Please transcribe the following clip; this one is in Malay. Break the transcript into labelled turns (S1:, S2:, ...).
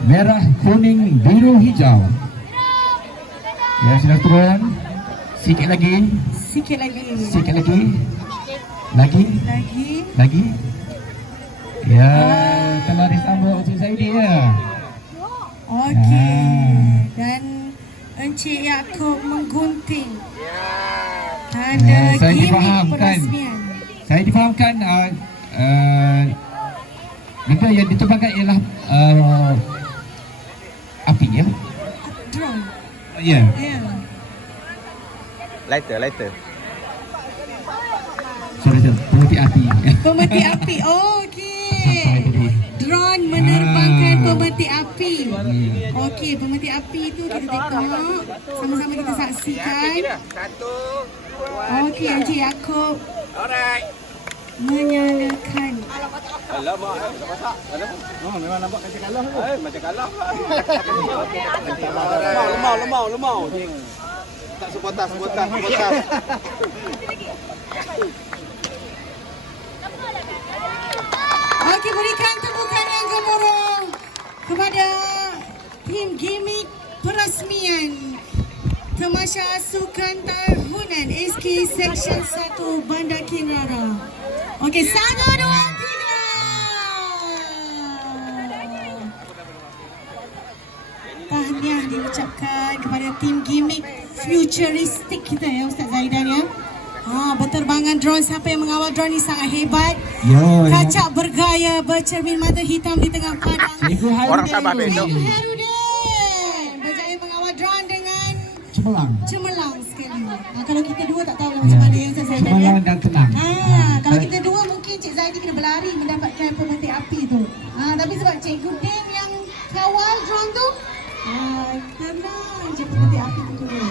S1: merah, kuning, biru, hijau. Ya, sudah turun. Sikit lagi.
S2: Sikit lagi.
S1: Sikit lagi. Lagi.
S2: Lagi.
S1: Lagi. Ya, kalau disambung Encik Zaidi ya.
S2: Okey. Dan Encik Yaakob menggunting. Ada
S1: Saya
S2: gimmick
S1: difahamkan.
S2: perasmian.
S1: Saya difahamkan benda yang diterbangkan ialah api ya.
S2: Drone.
S1: Ya.
S2: Ya.
S3: Lighter.
S1: Sorry, pemeti api.
S2: Pemeti api. Oh,
S1: Sampai
S2: okey.
S1: tadi.
S2: Drone menerbangkan
S1: Ah.
S2: pemeti api. Okey, pemeti api itu kita tengok. Sama-sama kita saksikan. Okey, Encik Yaakob menyalakan.
S3: Memang nampak macam kalah tu. Macam kalah pula. Lemau. Tak sepotas.
S2: Okey, berikan tepukan yang gemuruh kepada tim gimmick perasmian Tamasya Sukan Tahunan SK Section 1 Bandar Kinrara. Okey, 1, 2, 3. Tahniah diucapkan kepada tim gimmick futuristik kita ya Ustaz Zaidan ya. Berterbangan drone, siapa yang mengawal drone ni sangat hebat.
S1: Ya.
S2: Kacak bergaya, bercermin mata hitam di tengah padang.
S3: Orang Sabah
S2: Cikgu
S3: besok.
S2: Herudin berjaya mengawal drone dengan cemerlang sekali. Kalau kita dua tak tahu lah macam mana ya Ustaz Zaidan ya.
S1: Cemerlang dan tenang.
S2: Kalau kita dua mungkin Cik Zaidi kena berlari mendapatkan pemetik api tu. Tapi sebab Cikgu Din yang kawal drone tu, tenang je pemetik api tu.